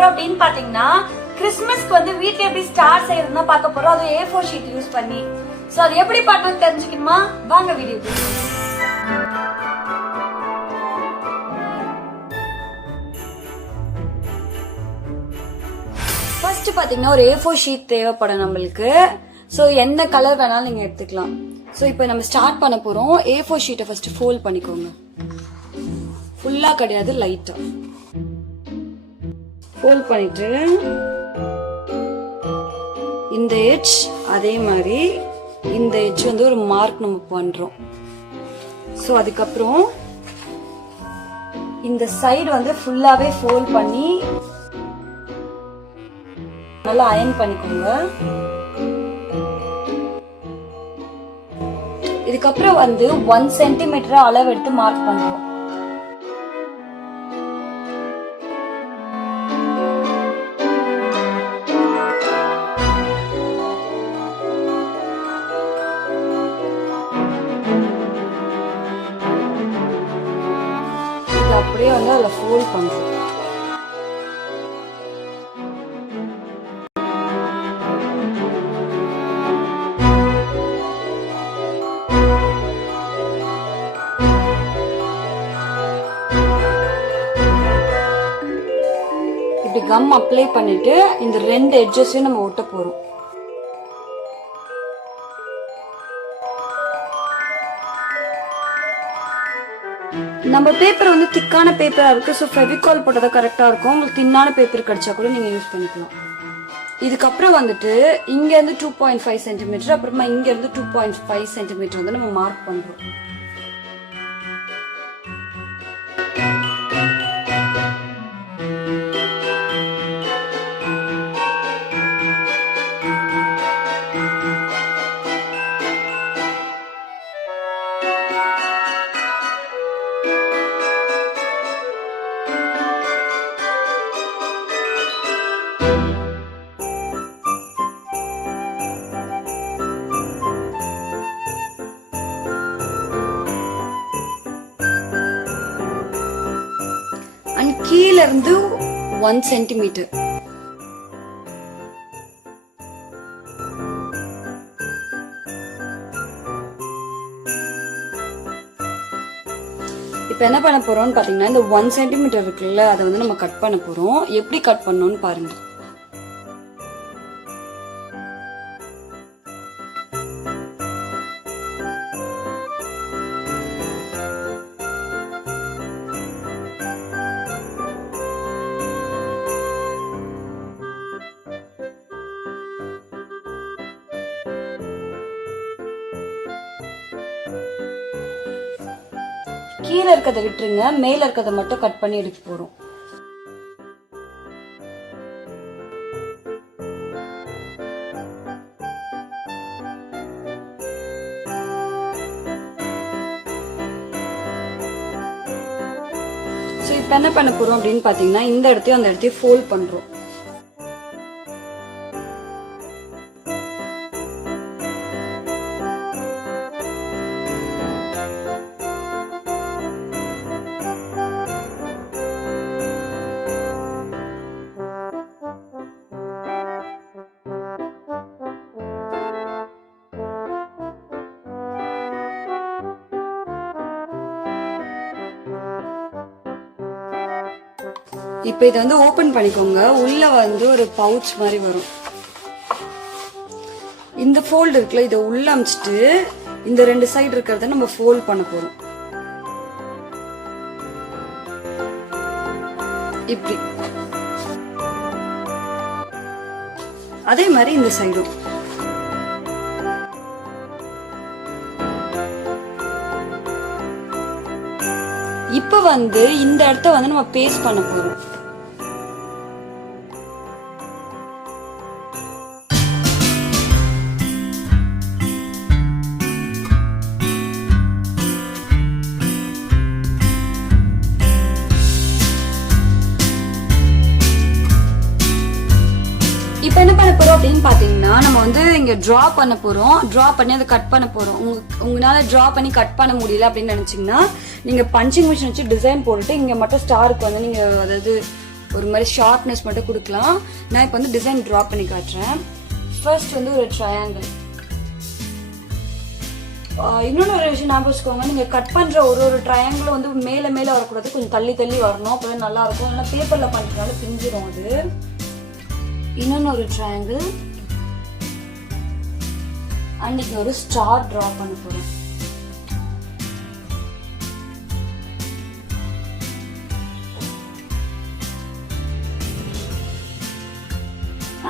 போறோம் அப்படின்னு பாத்தீங்கன்னா கிறிஸ்மஸ்க்கு வந்து வீட்ல எப்படி ஸ்டார் செய்யறதுன்னா பார்க்க போறோம். அது A4 ஷீட் யூஸ் பண்ணி. சோ அது எப்படி பண்ணணும்னு தெரிஞ்சுக்கணுமா? வாங்க வீடியோக்கு. ஃபர்ஸ்ட் பாத்தீங்கன்னா ஒரு A4 ஷீட் தேவைப்படும் நம்மளுக்கு. சோ எந்த கலர் வேணாலும் நீங்க எடுத்துக்கலாம். சோ இப்போ நம்ம ஸ்டார்ட் பண்ண போறோம். A4 ஷீட்டை ஃபர்ஸ்ட் ஃபோல்ட் பண்ணிக்கோங்க. ஃபுல்லா கிடையாது, லைட்டா ஃபோல்ட் பண்ணிட்டு இந்த எட்ஜ் அதே மாதிரி இந்த எட்ஜ் வந்து ஒரு மார்க் நம்ம பண்றோம். சோ அதுக்கப்புறம் இந்த சைடு வந்து ஃபுல்லாவே ஃபோல்ட் பண்ணி நல்லா அயர்ன் பண்ணிக்கோங்க. இதுக்கப்புறம் வந்து 1 சென்டிமீட்டர் அளவு எடுத்து மார்க் பண்றோம். அப்படியே வந்து அதில் ஃபோல்ட் பண்றோம். இப்படி கம் அப்ளை பண்ணிட்டு இந்த 2 எட்ஜஸையும் நம்ம ஒட்ட போறோம். நம்ம பேப்பர் வந்து திக்கான பேப்பரா இருக்கு. ஸோ ஃபெவிகால் போட்டதா கரெக்டா இருக்கும். உங்களுக்கு தின்னான பேப்பர் கிடைச்சா கூட நீங்க யூஸ் பண்ணிக்கலாம். இதுக்கப்புறம் வந்துட்டு இங்க இருந்து 2.5 சென்டிமீட்டர், அப்புறமா இங்க இருந்து 2.5 சென்டிமீட்டர் வந்து நம்ம மார்க் பண்றோம். கீழ இருந்து 1 சென்டிமீட்டர். இப்ப என்ன பண்ண போறோம்னு பாத்தீங்கன்னா இந்த 1 சென்டிமீட்டர் இருக்குல்ல, அதை வந்து நம்ம கட் பண்ண போறோம். எப்படி கட் பண்ணணும்னு பாருங்க. கீழே இருக்கதை விட்டுருங்க, மேல இருக்கதை மட்டும் கட் பண்ணி எடுக்க போறோம். சோ இப்ப என்ன பண்ண போறோம் அப்படின்னு பாத்தீங்கன்னா இந்த இடத்தையும் அந்த இடத்தையும் ஃபோல்ட் பண்றோம். இப்ப இதை வந்து ஓபன் பண்ணிக்கோங்க. உள்ள வந்து ஒரு பவுச் மாதிரி வரும். இந்த ஃபோல்ட் இருக்குல்ல, இதை உள்ள அமைச்சிட்டு இந்த 2 சைடு இருக்கிறத நம்ம ஃபோல்ட் பண்ண போறோம். இப்படி அதே மாதிரி இந்த சைடும். இப்ப வந்து இந்த இடத்த வந்து நம்ம பேஸ்ட் பண்ண போறோம். இப்ப என்ன பண்ண போறோம் அப்படின்னு பாத்தீங்கன்னா நம்ம வந்து இங்க டிரா பண்ண போறோம். டிரா பண்ணி அதை கட் பண்ண போறோம். உங்களால டிரா பண்ணி கட் பண்ண முடியல அப்படின்னு நினைச்சீங்கன்னா நீங்க பஞ்சிங் மிஷின் வச்சு டிசைன் போட்டுட்டு இங்க மட்டும் ஸ்டாருக்கு வந்து நீங்க அதாவது ஒரு மாதிரி ஷார்ப்னஸ் மட்டும் கொடுக்கலாம். நான் இப்போ வந்து டிசைன் ட்ரா பண்ணி காட்டுறேன். ஃபர்ஸ்ட் வந்து ஒரு ட்ரையாங்கிள். இன்னொன்று ஒரு விஷயம் ஞாபகம் வச்சுக்கோங்க, நீங்கள் கட் பண்ணுற ஒரு ட்ரையாங்கிளும் வந்து மேலே மேலே வரக்கூடாது, கொஞ்சம் தள்ளி தள்ளி வரணும், அப்போ தான் நல்லாயிருக்கும். இல்லைன்னா பேப்பரில் பண்ணுறதுனால பிஞ்சிடும் அது. இன்னொன்று ஒரு ட்ரையாங்கிள். அன்னைக்கு ஒரு ஸ்டார் ட்ரா பண்ண போகிறேன்.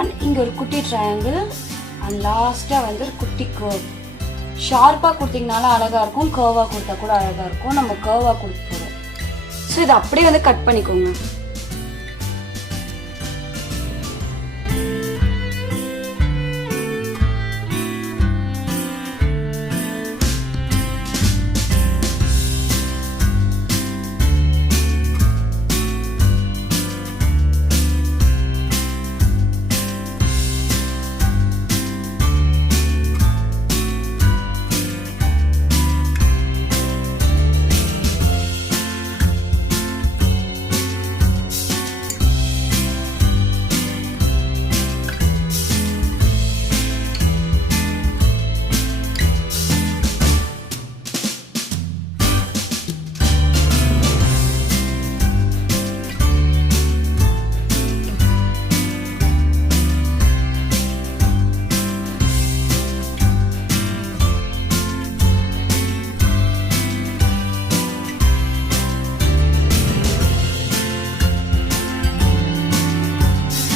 அண்ட் இங்கே ஒரு குட்டி ட்ரையாங்கிள். அண்ட் லாஸ்ட்டாக வந்து ஒரு குட்டி கர்வ். ஷார்ப்பாக கொடுத்தீங்கனாலும் அழகாக இருக்கும், கர்வாக கொடுத்தா கூட அழகாக இருக்கும். நம்ம கர்வாக கொடுக்க போகிறோம். ஸோ இதை அப்படியே வந்து கட் பண்ணிக்கோங்க.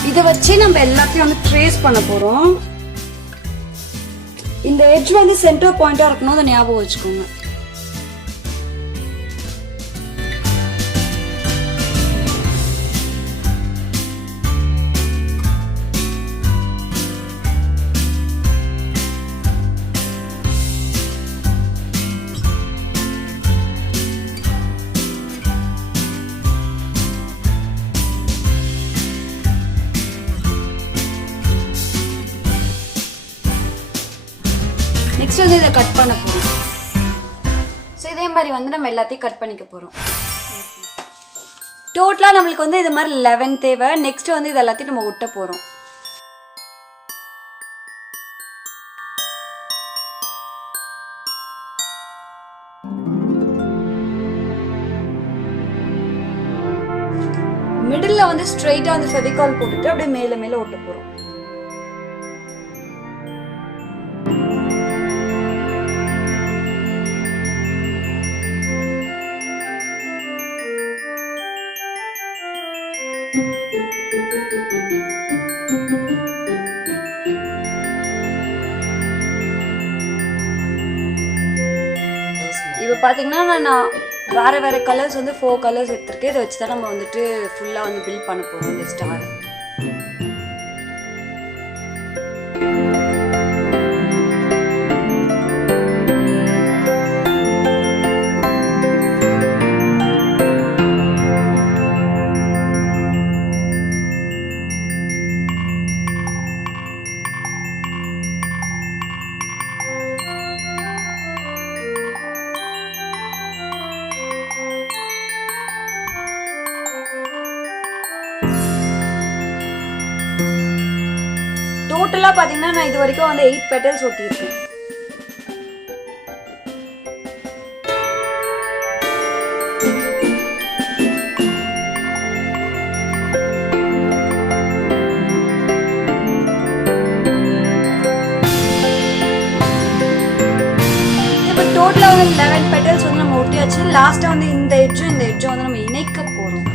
இதை வச்சு நம்ம எல்லாத்தையும் வந்து ட்ரேஸ் பண்ண போறோம். இந்த எட்ஜ் வந்து சென்டர் பாயிண்டா இருக்கணும், அதை ஞாபகம் வச்சுக்கோங்க. நெக்ஸ்ட் வந்து இதை கட் பண்ண போறோம். ஸோ இதே மாதிரி வந்து நம்ம எல்லாத்தையும் கட் பண்ணிக்க போறோம். டோட்டலா நம்மளுக்கு வந்து இது மாதிரி 11 தேவை. நெக்ஸ்ட் வந்து இது எல்லாத்தையும் நம்ம ஒட்ட போறோம். மிடில் வந்து ஸ்ட்ரைட்டா வந்து ஃபெவிகால் போட்டுட்டு அப்படியே மேல மேல ஒட்ட போறோம். இப்போ பார்த்தீங்கன்னா நான் வேறு கலர்ஸ் வந்து 4 கலர்ஸ் எடுத்திருக்கேன். இதை வச்சு தான் நம்ம வந்துட்டு ஃபுல்லாக வந்து பில்ட் பண்ண போகிறோம் இந்த ஸ்டார். டோட்டலா பாத்தீங்கன்னா நான் இது வரைக்கும் வந்து 8 பெட்டல்ஸ் ஒட்டியிருக்கேன். இப்போ டோட்டலா வந்து 11 பெட்டல்ஸ் வந்து நம்ம ஒட்டியாச்சு. லாஸ்டா வந்து இந்த எட்ஜும் வந்து நம்ம இணைக்க போறோம்.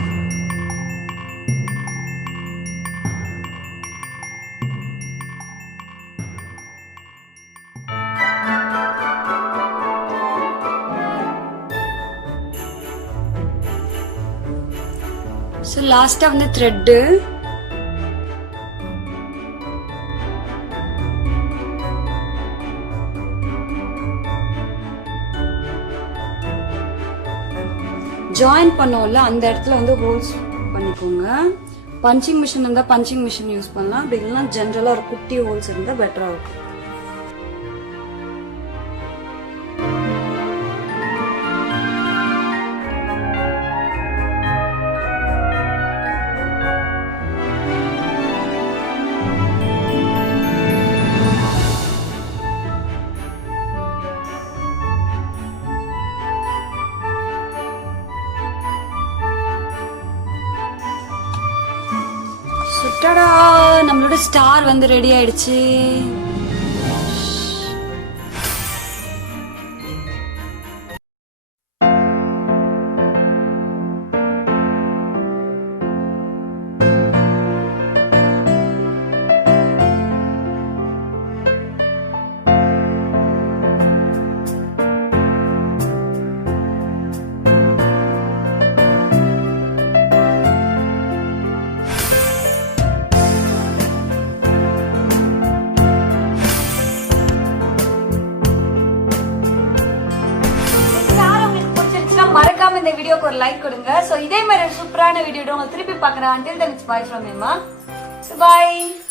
ஸோ லாஸ்ட்டாக வந்து த்ரெட்டு ஜாயின் பண்ணோம்ல அந்த இடத்துல வந்து ஹோல்ஸ் பண்ணிக்கோங்க. பஞ்சிங் மிஷின் இருந்தால் பஞ்சிங் மிஷின் யூஸ் பண்ணலாம், அப்படி இல்லைன்னா ஜென்ரலாக ஒரு குட்டி ஹோல்ஸ் இருந்தால் பெட்டராக இருக்கும். நம்மளோட ஸ்டார் வந்து ரெடி ஆயிடுச்சு. மறக்காம இந்த வீடியோக்கு ஒரு லைக் கொடுங்க. சோ இதே மாதிரி சூப்பரான வீடியோ உங்களுக்கு திருப்பி பார்க்கறேன். until then it's bye from Hema. So bye.